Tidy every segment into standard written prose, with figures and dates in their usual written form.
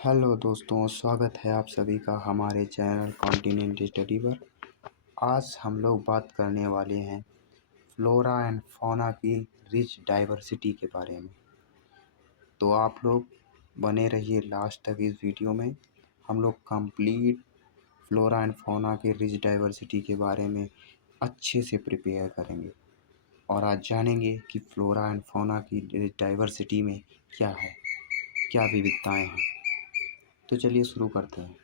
Hello दोस्तों, स्वागत है आप सभी का हमारे चैनल कॉन्टिनेंट स्टडी पर। आज हम लोग बात करने वाले हैं फ्लोरा एंड फौना की रिच डाइवर्सिटी के बारे में। तो आप लोग बने रहिए लास्ट तक इस वीडियो में। हम लोग कंप्लीट फ्लोरा एंड फौना के रिच डाइवर्सिटी के बारे में अच्छे से प्रिपेयर करेंगे और आज जानेंगे कि फ्लोरा एंड फौना की रिच डाइवर्सिटी में क्या है, क्या विविधताएं हैं। तो चलिए शुरू करते हैं।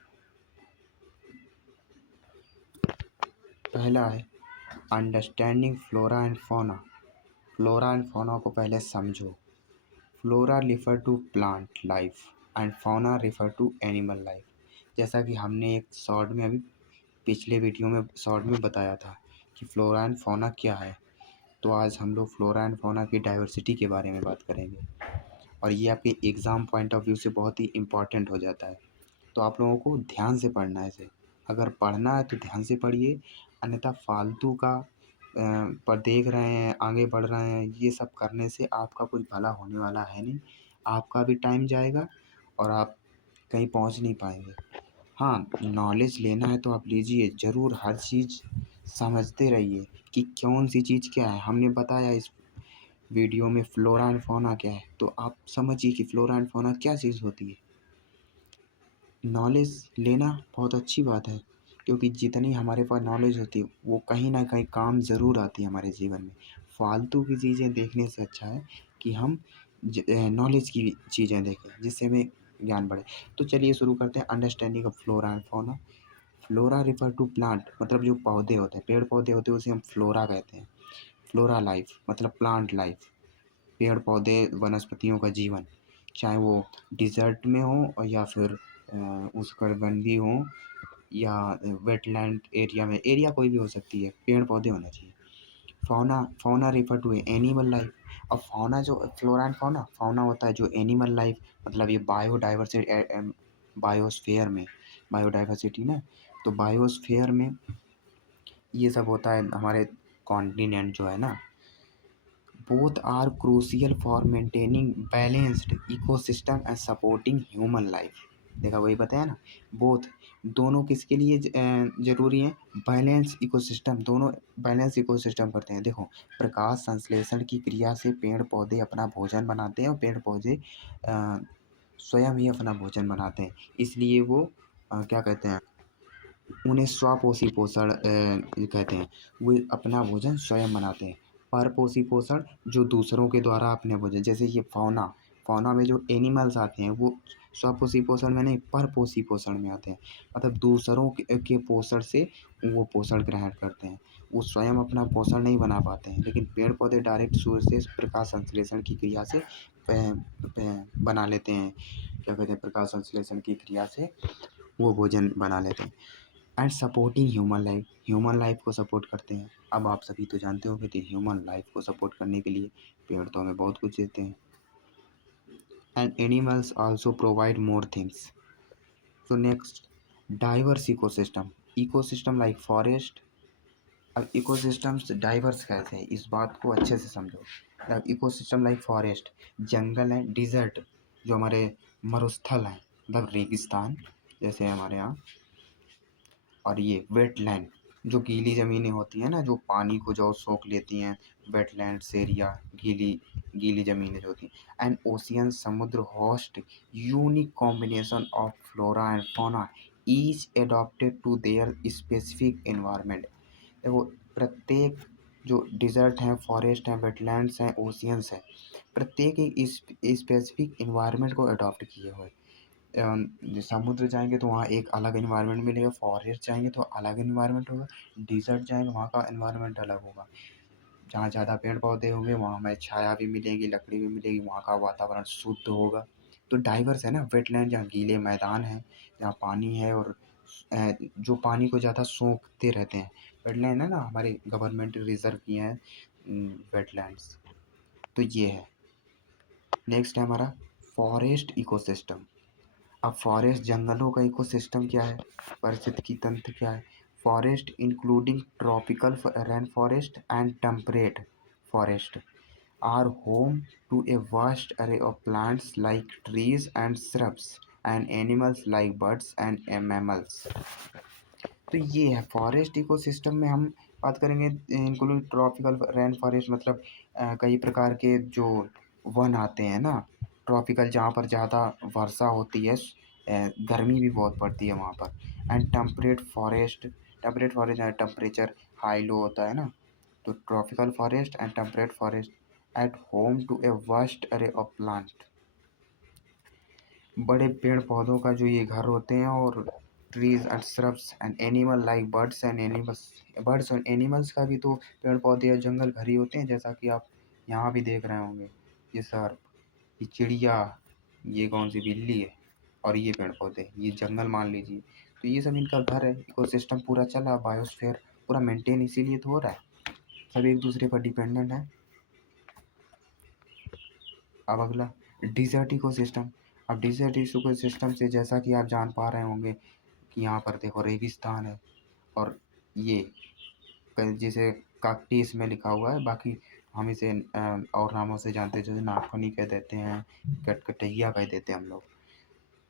पहला है understanding flora and fauna. Flora and fauna को पहले समझो। Flora refer to plant life and fauna refer to animal life. जैसा कि हमने एक शॉर्ट में अभी पिछले वीडियो में शॉर्ट में बताया था कि फ्लोरा एंड फौना क्या है। तो आज हम लोग फ्लोरा एंड फौना की डाइवर्सिटी के बारे में बात करेंगे और ये आपके एग्ज़ाम पॉइंट ऑफ व्यू से बहुत ही इम्पॉर्टेंट हो जाता है। तो आप लोगों को ध्यान से पढ़ना है इसे। अगर पढ़ना है तो ध्यान से पढ़िए, अन्यथा फालतू का पर देख रहे हैं, आगे बढ़ रहे हैं, ये सब करने से आपका कुछ भला होने वाला है नहीं। आपका भी टाइम जाएगा और आप कहीं पहुंच नहीं पाएंगे। हाँ, नॉलेज लेना है तो आप लीजिए ज़रूर, हर चीज़ समझते रहिए कि कौन सी चीज़ क्या है। हमने बताया इस वीडियो में फ्लोरा एंड फौना क्या है, तो आप समझिए कि फ्लोरा एंड फौना क्या चीज़ होती है। नॉलेज लेना बहुत अच्छी बात है, क्योंकि जितनी हमारे पास नॉलेज होती है वो कहीं ना कहीं काम ज़रूर आती है हमारे जीवन में। फालतू की चीज़ें देखने से अच्छा है कि हम नॉलेज की चीज़ें देखें जिससे हमें ज्ञान बढ़े। तो चलिए शुरू करते हैं understanding of flora and fauna. Flora refer to plant, मतलब जो पौधे होते हैं, पेड़ पौधे होते हैं, उसे हम फ्लोरा कहते हैं। फ्लोरा लाइफ मतलब प्लांट लाइफ, पेड़ पौधे वनस्पतियों का जीवन, चाहे वो डिज़र्ट में हो या फिर उष्णकटिबंधीय हो या वेटलैंड एरिया में, एरिया कोई भी हो सकती है, पेड़ पौधे होना चाहिए। Fauna fauna refer to animal life. अब फौना जो फ्लोरा एंड फौना, फौना होता है जो एनिमल लाइफ, मतलब ये बायोडाइवर्सिटी, बायोस्फीयर में बायोडाइवर्सिटी ना, तो बायोस्फीयर में ये सब होता है। हमारे कॉन्टिनेंट जो है ना, both are crucial for maintaining balanced ecosystem and supporting human life। देखा, वही बताया ना, बोथ दोनों किसके लिए जरूरी हैं? बैलेंस इकोसिस्टम, दोनों बैलेंस इकोसिस्टम करते हैं। देखो, प्रकाश संश्लेषण की क्रिया से पेड़ पौधे अपना भोजन बनाते हैं और पेड़ पौधे स्वयं ही अपना भोजन बनाते हैं, इसलिए वो क्या कहते हैं, उन्हें स्वपोषी पोषण कहते हैं। वो अपना भोजन स्वयं बनाते हैं। परपोषी पोषण जो दूसरों के द्वारा अपने भोजन, जैसे ये फौना, फौना में जो एनिमल्स आते हैं वो स्वपोषी पोषण में नहीं, परपोषी पोषण में आते हैं। मतलब दूसरों के पोषण से वो पोषण ग्रहण करते हैं। वो स्वयं अपना पोषण नहीं बना पाते हैं, लेकिन पेड़ पौधे डायरेक्ट सूर्य से प्रकाश संश्लेषण की क्रिया से बना लेते हैं। क्या कहते हैं, प्रकाश संश्लेषण की क्रिया से वो भोजन बना लेते हैं। एंड सपोर्टिंग ह्यूमन लाइफ को सपोर्ट करते हैं। अब आप सभी तो जानते हो कि ह्यूमन लाइफ को सपोर्ट करने के लिए पेड़ तो हमें बहुत कुछ देते हैं। And animals also provide more things. So next, diverse ecosystem. Ecosystem like forest. अब इकोसिस्टम्स डाइवर्स कैसे हैं, इस बात को अच्छे से समझो। अब इकोसिस्टम लाइक फॉरेस्ट, जंगल है, डिजर्ट जो हमारे मरुस्थल हैं, मतलब रेगिस्तान जैसे हमारे यहाँ, और ये वेटलैंड जो गीली ज़मीनें होती हैं ना, जो पानी को जो सोख लेती हैं, वेटलैंड्स एरिया, गीली गीली ज़मीनें जो होती हैं। एंड ओशियन, समुद्र host unique combination of flora and fauna each adopted to their specific environment. देखो, प्रत्येक जो डिज़र्ट हैं, फॉरेस्ट हैं, वेटलैंड्स हैं, ओशियंस हैं, प्रत्येक एक स्पेसिफिक एनवायरनमेंट को अडॉप्ट किए हुए। समुद्र जाएंगे तो वहाँ एक अलग इन्वायरमेंट मिलेगा, फॉरेस्ट जाएंगे तो अलग इन्वायरमेंट होगा, डिजर्ट जाएंगे वहाँ का इन्वायरमेंट अलग होगा। जहाँ ज़्यादा पेड़ पौधे होंगे वहाँ हमें छाया भी मिलेगी, लकड़ी भी मिलेगी, वहाँ का वातावरण शुद्ध होगा। तो डाइवर्स है ना। वेटलैंड जहाँ गीले मैदान हैं, जहाँ पानी है और जो पानी को ज़्यादा सोखते रहते हैं, वेटलैंड है ना, हमारे गवर्नमेंट रिजर्व किए हैं वेटलैंड्स। तो ये है। नेक्स्ट है हमारा फॉरेस्ट इकोसिस्टम। अब फॉरेस्ट जंगलों का इकोसिस्टम क्या है, पारिस्थितिकी तंत्र क्या है? Forest including tropical rain forest and temperate forest are home to a vast array of plants like trees and shrubs and animals like birds and mammals। तो ये है फॉरेस्ट इकोसिस्टम में हम बात करेंगे, इंक्लूड ट्रॉपिकल रेन फॉरेस्ट, मतलब कई प्रकार के जो वन आते हैं ना ट्रॉपिकल, जहाँ पर ज़्यादा वर्षा होती है, गर्मी भी बहुत पड़ती है वहाँ पर। And temperate forest temperature high low होता है ना, तो tropical forest and temperate forest at home to a vast array of plant. बड़े पेड़ पौधों का जो ये घर होते हैं, और trees and shrubs and animal like birds और एनिमल्स का भी तो पेड़ पौधे और जंगल घर ही होते हैं, जैसा कि आप यहाँ भी देख रहे होंगे। ये सर्प, ये चिड़िया, ये कौन सी बिल्ली है, और ये पेड़ पौधे, ये जंगल मान लीजिए। तो ये सब इनका घर है, इकोसिस्टम पूरा चला, बायोस्फीयर पूरा मेंटेन इसीलिए तो हो रहा है, सब एक दूसरे पर डिपेंडेंट है। अब अगला डिजर्ट इकोसिस्टम। अब डिजर्ट इकोसिस्टम से जैसा कि आप जान पा रहे होंगे कि यहाँ पर देखो रेगिस्तान है, और ये जिसे काकटी इसमें लिखा हुआ है, बाकी हम इसे और नामों से जानते हैं, जैसे नागफनी कह देते हैं, कटकटैया कह देते हैं हम लोग।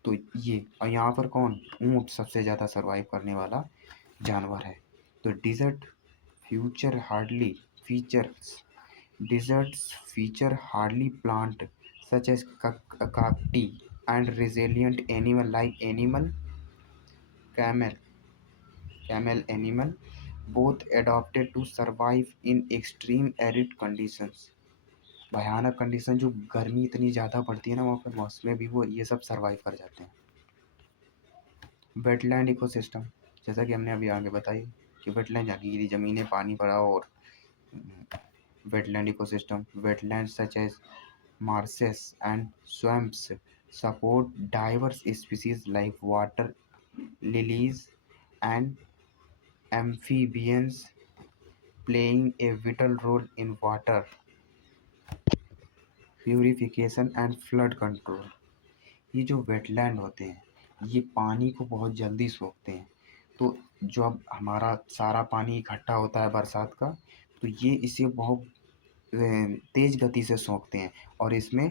तो ये, और यहाँ पर कौन, ऊँट सबसे ज़्यादा सर्वाइव करने वाला जानवर है। तो future hardly features deserts feature hardy plant such as cacti and resilient animal like camel camel animal, both adapted to survive in extreme arid conditions। भयानक कंडीशन, जो गर्मी इतनी ज़्यादा पड़ती है ना वहाँ पर, उसमें भी वो ये सब सर्वाइव कर जाते हैं। वेटलैंड इकोसिस्टम, जैसा कि हमने अभी आगे बताई कि वेटलैंड जहाँ की ज़मीनें पानी पड़ा हो, और wetland ecosystem, wetlands such as marshes and swamps support diverse species like water lilies and amphibians, playing a vital role in water purification and flood control। ये जो वेटलैंड होते हैं ये पानी को बहुत जल्दी सोखते हैं, तो जो अब हमारा सारा पानी इकट्ठा होता है बरसात का, तो ये इसे बहुत तेज़ गति से सोखते हैं, और इसमें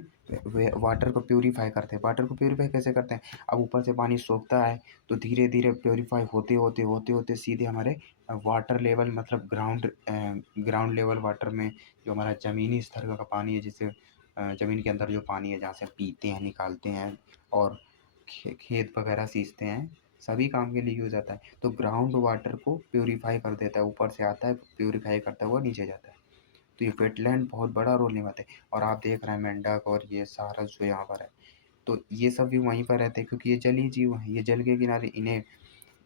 वाटर को प्योरीफाई करते हैं। वाटर को प्योरीफाई कैसे करते हैं, अब ऊपर से पानी सोखता है, तो धीरे धीरे प्योरीफाई होते सीधे हमारे वाटर लेवल, मतलब ग्राउंड लेवल वाटर में, जो हमारा ज़मीनी स्तर का पानी है, जिसे ज़मीन के अंदर जो पानी है, जहाँ से पीते हैं, निकालते हैं, और खेत वगैरह सींचते हैं, सभी काम के लिए यूज़ आता है। तो ग्राउंड वाटर को प्योरीफाई कर देता है, ऊपर से आता है, प्योरीफाई करता हुआ नीचे जाता है। तो ये वेटलैंड बहुत बड़ा रोल निभाते हैं। और आप देख रहे हैं मेंढक और ये सारस जो यहाँ पर है, तो ये सब भी वहीं पर रहते हैं, क्योंकि ये जलीय जीव हैं, ये जल के किनारे, इन्हें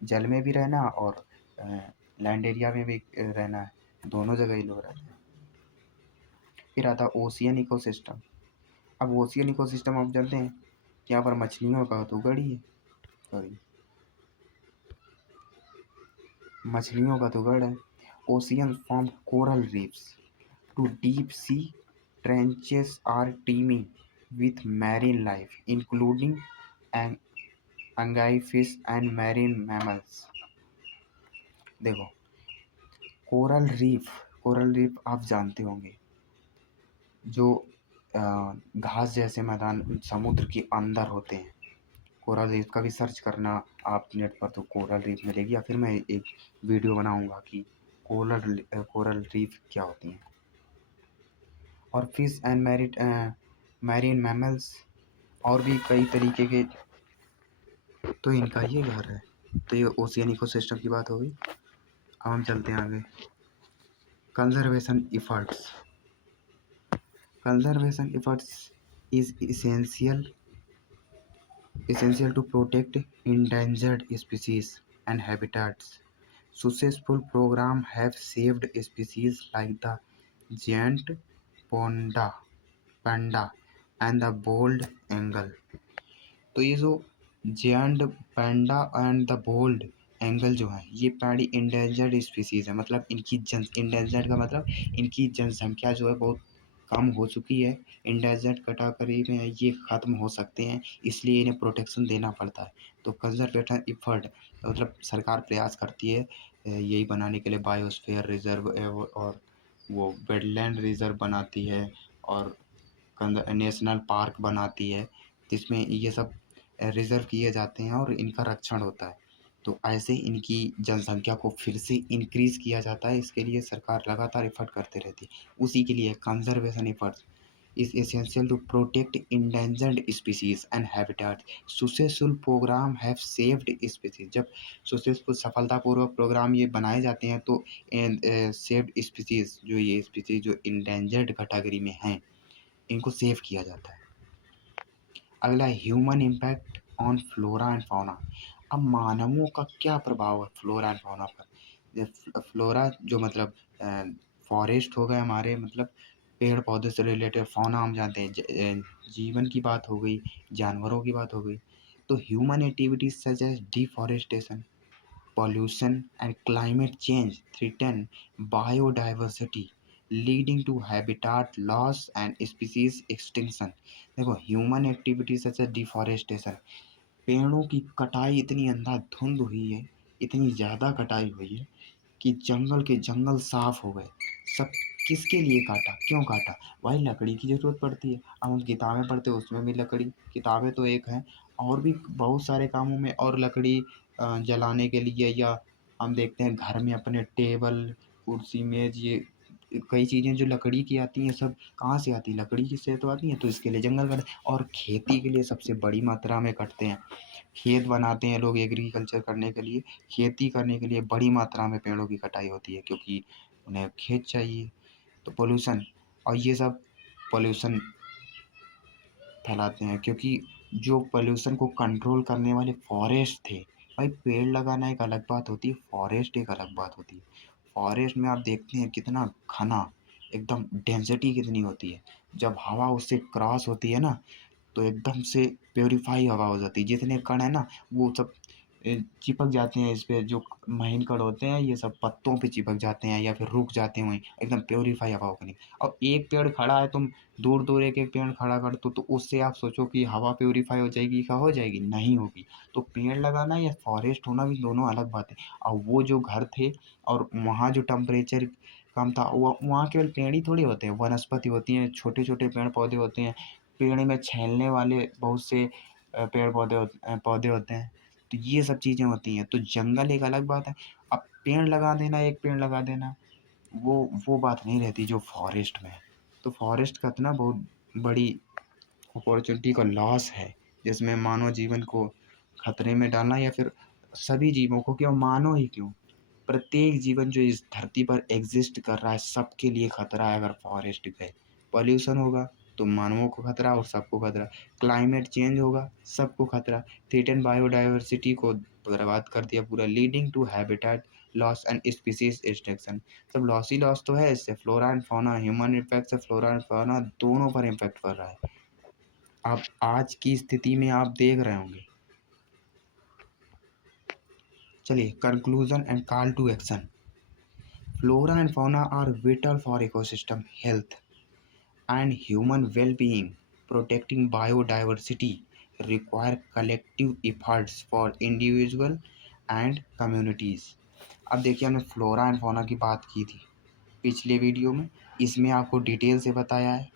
जल में भी रहना और लैंड एरिया में भी रहना है, दोनों जगह ही लोग रहते हैं। फिर आता है ओशियन इकोसिस्टम। अब ओशियन इकोसिस्टम आप जानते हैं कि यहाँ पर मछलियों का तो गढ़ ही है, सॉरी, मछलियों का तो गढ़ है। Ocean form coral reefs to deep sea trenches are teeming with marine life, including anguillifish and marine mammals। देखो, कोरल रीफ आप जानते होंगे, जो घास जैसे मैदान समुद्र के अंदर होते हैं। कोरल रीफ का भी सर्च करना आप नेट पर, तो कोरल रीफ मिलेगी, या फिर मैं एक वीडियो बनाऊंगा कि कोरल रीफ क्या होती हैं। और फिश एंड मैरीन मैमल्स, और भी कई तरीके के, तो इनका ये घर है। तो ये ओशियन इकोसिस्टम की बात होगी। अब हम चलते हैं आगे। Conservation efforts is essential to protect endangered species and habitats। Successful programs have saved species like the giant panda and the bald eagle। तो ये जो giant panda and the bald eagle जो है, ये प्राणी इंडेंजर्ड स्पीसीज है, मतलब endangered का मतलब इनकी जनसंख्या जो है बहुत कम हो चुकी है, इंडेंजर्ड कैटेगरी में ये ख़त्म हो सकते हैं, इसलिए इन्हें प्रोटेक्शन देना पड़ता है। तो कंजर्वेशन इफर्ट, मतलब सरकार प्रयास करती है यही बनाने के लिए, बायोस्फीयर रिजर्व और वो वेटलैंड रिजर्व बनाती है, और नेशनल पार्क बनाती है, जिसमें ये सब रिजर्व किए जाते हैं और इनका रक्षण होता है। तो ऐसे इनकी जनसंख्या को फिर से इंक्रीज किया जाता है, इसके लिए सरकार लगातार एफर्ट करते रहती है। उसी के लिए conservation efforts is essential to protect endangered species and habitats. Successful program have saved species. जब successful सफलतापूर्वक प्रोग्राम ये बनाए जाते हैं तो सेव्ड स्पीसीज, जो ये स्पीसीज जो इंडेंजर्ड कैटेगरी में हैं, इनको सेव किया जाता है। अगला human impact on flora and fauna. अब मानवों का क्या प्रभाव है फ्लोरा एंड फाउना पर। फ्लोरा जो मतलब फॉरेस्ट हो गए हमारे, मतलब पेड़ पौधे से रिलेटेड, फाउना हम जानते हैं जीवन की बात हो गई, जानवरों की बात हो गई। तो human activities such as deforestation, pollution and climate change threaten biodiversity, leading to habitat loss and species extinction। देखो, human activity such as deforestation, पेड़ों की कटाई इतनी अंधाधुंध हुई है, इतनी ज़्यादा कटाई हुई है कि जंगल के जंगल साफ हो गए। सब किसके लिए काटा, क्यों काटा? भाई लकड़ी की ज़रूरत पड़ती है। अब हम किताबें पढ़ते हैं, उसमें भी लकड़ी, किताबें तो एक हैं, और भी बहुत सारे कामों में और लकड़ी जलाने के लिए, या हम देखते हैं घर में अपने टेबल कुर्सी मेज, ये कई चीज़ें जो लकड़ी की आती हैं, सब कहाँ से आती हैं? लकड़ी की से तो आती हैं। तो इसके लिए जंगल कट, और खेती के लिए सबसे बड़ी मात्रा में कटते हैं। खेत बनाते हैं लोग एग्रीकल्चर करने के लिए, खेती करने के लिए बड़ी मात्रा में पेड़ों की कटाई होती है, क्योंकि उन्हें खेत चाहिए। तो पोल्यूशन, और ये सब पोल्यूशन फैलाते हैं, क्योंकि जो पोल्यूशन को कंट्रोल करने वाले फॉरेस्ट थे। भाई पेड़ लगाना एक अलग बात होती है, फॉरेस्ट एक अलग बात होती है। फॉरेस्ट में आप देखते हैं कितना घना, एकदम डेंसिटी कितनी होती है। जब हवा उससे क्रॉस होती है ना, तो एकदम से प्योरीफाई हवा हो जाती है। जितने कण है ना, वो सब चिपक जाते हैं इस पे, जो महीन कण होते हैं ये सब पत्तों पे चिपक जाते हैं या फिर रुक जाते हैं वहीं, एकदम प्योरीफाई हवा होगी। अब एक पेड़ खड़ा है, तुम दूर दूर एक एक पेड़ खड़ा कर दो, तो उससे आप सोचो कि हवा प्योरीफाई हो जाएगी, क्या हो जाएगी? नहीं होगी। तो पेड़ लगाना या फॉरेस्ट होना भी दोनों अलग बात है। और वो जो घर थे और वहाँ जो टेम्परेचर कम था, वहाँ केवल पेड़ ही थोड़ी होते हैं, वनस्पति होती हैं, छोटे छोटे पेड़ पौधे होते हैं, पेड़ में छेलने वाले बहुत से पेड़ पौधे होते हैं। तो ये सब चीज़ें होती हैं। तो जंगल एक अलग बात है। अब पेड़ लगा देना, एक पेड़ लगा देना, वो बात नहीं रहती जो फॉरेस्ट में है। तो फॉरेस्ट का इतना बहुत बड़ी अपॉर्चुनिटी का लॉस है, जिसमें मानव जीवन को खतरे में डालना, या फिर सभी जीवों को, क्यों मानव ही क्यों, प्रत्येक जीवन जो इस धरती पर एग्जिस्ट कर रहा है, सबके लिए खतरा है। अगर फॉरेस्ट गए, पॉल्यूशन होगा तो मानवों को खतरा और सबको खतरा। क्लाइमेट चेंज होगा, सबको खतरा। थ्रेटन बायोडाइवर्सिटी को बर्बाद कर दिया पूरा, leading to habitat loss and species extinction. सब लॉस ही लॉस तो है इससे। Flora and fauna, human impact से फ्लोरा एंड फौना दोनों पर इम्पैक्ट पड़ रहा है। अब आज की स्थिति में आप देख रहे होंगे। चलिए, conclusion and call to action. Flora and fauna are vital for ecosystem health and human well-being. Protecting biodiversity require collective efforts for individual and communities. अब देखिए, हमने फ्लोरा एंड फौना की बात की थी पिछले वीडियो में, इसमें आपको डिटेल से बताया है।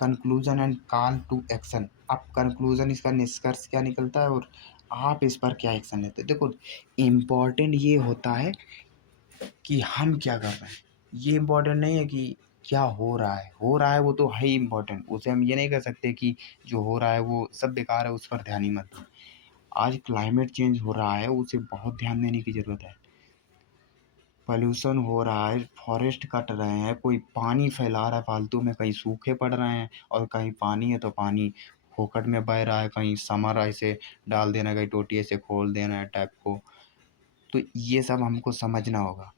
Conclusion and call to action. अब कंक्लूजन, इसका निष्कर्ष क्या निकलता है और आप इस पर क्या एक्शन लेते हैं। देखो, इम्पॉर्टेंट ये होता है कि हम क्या कर रहे हैं। ये इम्पोर्टेंट नहीं है कि क्या हो रहा है, हो रहा है वो तो है ही इम्पोर्टेंट, उसे हम ये नहीं कर सकते कि जो हो रहा है वो सब बेकार है, उस पर ध्यान ही मत दो। आज क्लाइमेट चेंज हो रहा है, उसे बहुत ध्यान देने की ज़रूरत है। पोल्यूशन हो रहा है, फॉरेस्ट कट रहे हैं, कोई पानी फैला रहा है फालतू में, कहीं सूखे पड़ रहे हैं, और कहीं पानी है तो पानी फोकट में बह रहा है, कहीं समर ऐसे डाल देना, कहीं टोटी ऐसे खोल देना है टैप को। तो ये सब हमको समझना होगा।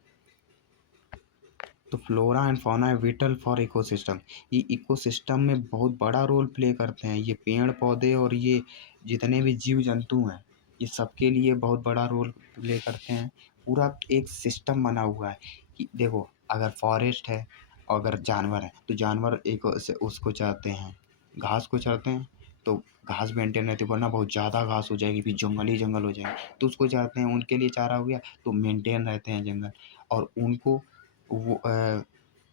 तो फ्लोरा एंड फौना है विटल फॉर इकोसिस्टम। ये इकोसिस्टम में बहुत बड़ा रोल प्ले करते हैं। ये पेड़ पौधे और ये जितने भी जीव जंतु हैं, ये सबके लिए बहुत बड़ा रोल प्ले करते हैं। पूरा एक सिस्टम बना हुआ है कि देखो, अगर फॉरेस्ट है और अगर जानवर है, तो जानवर एक उसको चाहते हैं, घास को चाहते हैं, तो घास मेंटेन रहती है, वरना बहुत ज़्यादा घास हो जाएगी, फिर जंगल ही जंगल हो जाएंगे। तो उसको चाहते हैं, उनके लिए चारा हो गया, तो मेंटेन रहते हैं जंगल। और उनको वो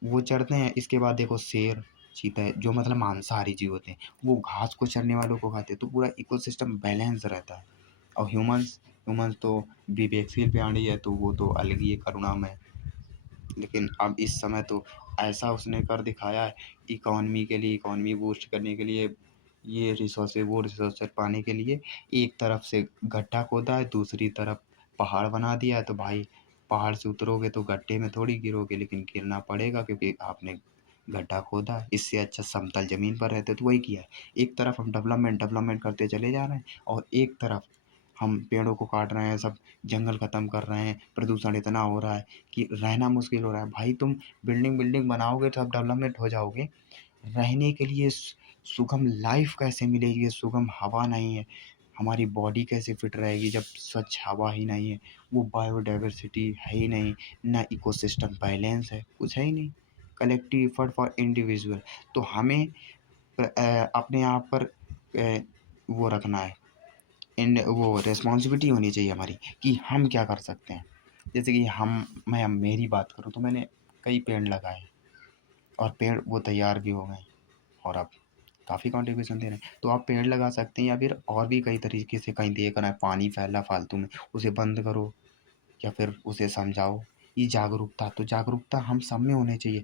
वो चढ़ते हैं। इसके बाद देखो शेर, चीता है जो मतलब मांसाहारी जीव होते हैं, वो घास को चरने वालों को खाते हैं, तो पूरा इकोसिस्टम बैलेंस रहता है। और ह्यूमंस ह्यूमंस तो विवेकशील प्राणी है, तो वो तो अलग ही है, करुणामय। लेकिन अब इस समय तो ऐसा उसने कर दिखाया है, इकॉनमी बूस्ट करने के लिए, ये रिसोर्सेज वो रिसोर्सेज पाने के लिए एक तरफ से गड्ढा खोदा है, दूसरी तरफ पहाड़ बना दिया है। तो भाई पहाड़ से उतरोगे तो गड्ढे में थोड़ी गिरोगे, लेकिन गिरना पड़ेगा क्योंकि आपने गड्ढा खोदा है। इससे अच्छा समतल ज़मीन पर रहते तो वही किया है। एक तरफ हम डेवलपमेंट करते चले जा रहे हैं, और एक तरफ हम पेड़ों को काट रहे हैं, सब जंगल ख़त्म कर रहे हैं, प्रदूषण इतना हो रहा है कि रहना मुश्किल हो रहा है। भाई तुम बिल्डिंग बनाओगे तो अब डेवलपमेंट हो जाओगे, रहने के लिए सुगम लाइफ कैसे मिलेगी? सुगम हवा नहीं है, हमारी बॉडी कैसे फिट रहेगी जब स्वच्छ हवा ही नहीं है, वो बायोडाइवर्सिटी है ही नहीं, ना इकोसिस्टम बैलेंस है, कुछ है ही नहीं। कलेक्टिव एफर्ट फॉर इंडिविजुअल, तो हमें अपने आप पर वो रखना है, इन वो रिस्पॉन्सिबिलिटी होनी चाहिए हमारी कि हम क्या कर सकते हैं। जैसे कि मैं मेरी बात करूँ तो मैंने कई पेड़ लगाए, और पेड़ वो तैयार भी हो गए, और अब काफ़ी कंट्रीब्यूशन दे रहे हैं। तो आप पेड़ लगा सकते हैं, या फिर और भी कई तरीके से, कहीं देख रहा है पानी फैला फालतू में, उसे बंद करो या फिर उसे समझाओ। ये जागरूकता हम सब में होनी चाहिए।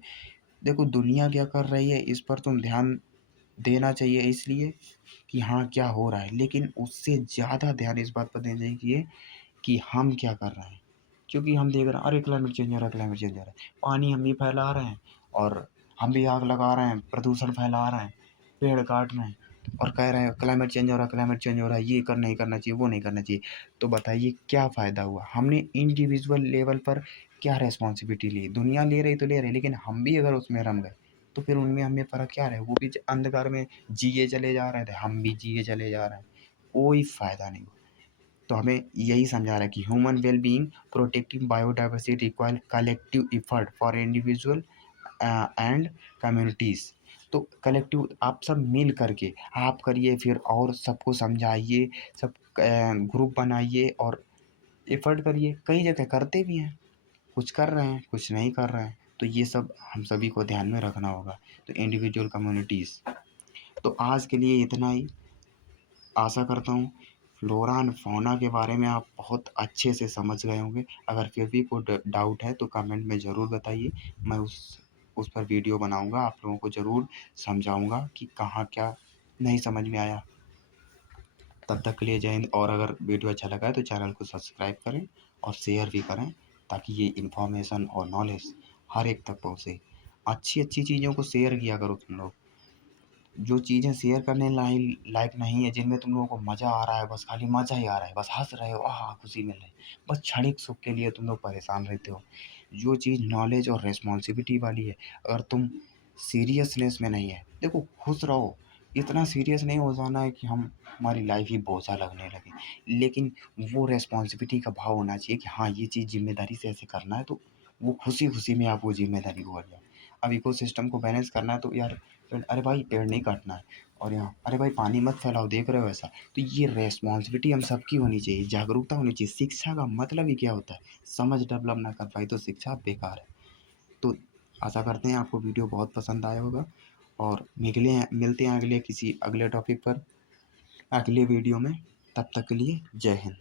देखो दुनिया क्या कर रही है इस पर तुम ध्यान देना चाहिए, इसलिए कि हाँ क्या हो रहा है, लेकिन उससे ज़्यादा ध्यान इस बात पर देना चाहिए कि हम क्या कर रहे हैं। क्योंकि हम देख रहे हैं अरे क्लाइमेट चेंज हो रहा है, क्लाइमेट चेंज हो रहा है, पानी हम भी फैला रहे हैं, और हम भी आग लगा रहे हैं, प्रदूषण फैला रहे हैं, पेड़ काट रहे हैं, और कह रहे हैं क्लाइमेट चेंज हो रहा है, क्लाइमेट चेंज हो रहा है, ये कर नहीं करना चाहिए, वो नहीं करना चाहिए। तो बताइए क्या फ़ायदा हुआ? हमने इंडिविजुअल लेवल पर क्या रिस्पॉन्सिबिलिटी ली? दुनिया ले रही तो ले रही, लेकिन हम भी अगर उसमें रम गए तो फिर उनमें हमें फ़र्क क्या रहे? वो भी अंधकार में जिए चले जा रहे थे, हम भी जिए चले जा रहे हैं, कोई फ़ायदा नहीं हुआ। तो हमें यही समझा रहा है कि human well being, protecting biodiversity require collective effort for individual and communities. तो कलेक्टिव आप सब मिल करके आप करिए, फिर और सबको समझाइए, सब ग्रुप बनाइए और एफर्ट करिए। कई जगह करते भी हैं, कुछ कर रहे हैं, कुछ नहीं कर रहे हैं, तो ये सब हम सभी को ध्यान में रखना होगा। तो इंडिविजुअल कम्युनिटीज़, तो आज के लिए इतना ही। आशा करता हूँ फ्लोरा एंड फौना के बारे में आप बहुत अच्छे से समझ गए होंगे। अगर फिर भी कोई डाउट है तो कमेंट में ज़रूर बताइए, मैं उस पर वीडियो बनाऊंगा, आप लोगों को ज़रूर समझाऊंगा कि कहाँ क्या नहीं समझ में आया। तब तक के लिए जय हिंद। और अगर वीडियो अच्छा लगा है तो चैनल को सब्सक्राइब करें और शेयर भी करें, ताकि ये इन्फॉर्मेशन और नॉलेज हर एक तक पहुँचे। अच्छी अच्छी चीज़ों को शेयर किया करो तुम लोग। जो चीज़ें शेयर करने लायक नहीं है, जिनमें तुम लोगों को मज़ा आ रहा है, बस खाली मज़ा ही आ रहा है, बस हँस रहे हो, आहा खुशी मिल रही है, बस क्षणिक सुख के लिए तुम लोग परेशान रहते हो। जो चीज़ नॉलेज और रिस्पॉन्सिबिलिटी वाली है, अगर तुम सीरियसनेस में नहीं है, देखो खुश रहो, इतना सीरियस नहीं हो जाना है कि हम हमारी लाइफ ही बोझा लगने लगे, लेकिन वो रिस्पॉन्सिबिलिटी का भाव होना चाहिए कि हाँ ये चीज़ जिम्मेदारी से ऐसे करना है, तो वो खुशी खुशी में आप वो जिम्मेदारी को कर जाओ। अब इको सिस्टम को बैलेंस करना है तो यार अरे भाई पेड़ नहीं काटना है, और यहाँ अरे भाई पानी मत फैलाओ, देख रहे हो ऐसा। तो ये रेस्पॉन्सिबिलिटी हम सबकी होनी चाहिए, जागरूकता होनी चाहिए। शिक्षा का मतलब ही क्या होता है? समझ डेवलप ना कर पाई तो शिक्षा बेकार है। तो आशा करते हैं आपको वीडियो बहुत पसंद आया होगा, और मिलते हैं अगले टॉपिक पर अगले वीडियो में। तब तक के लिए जय हिंद।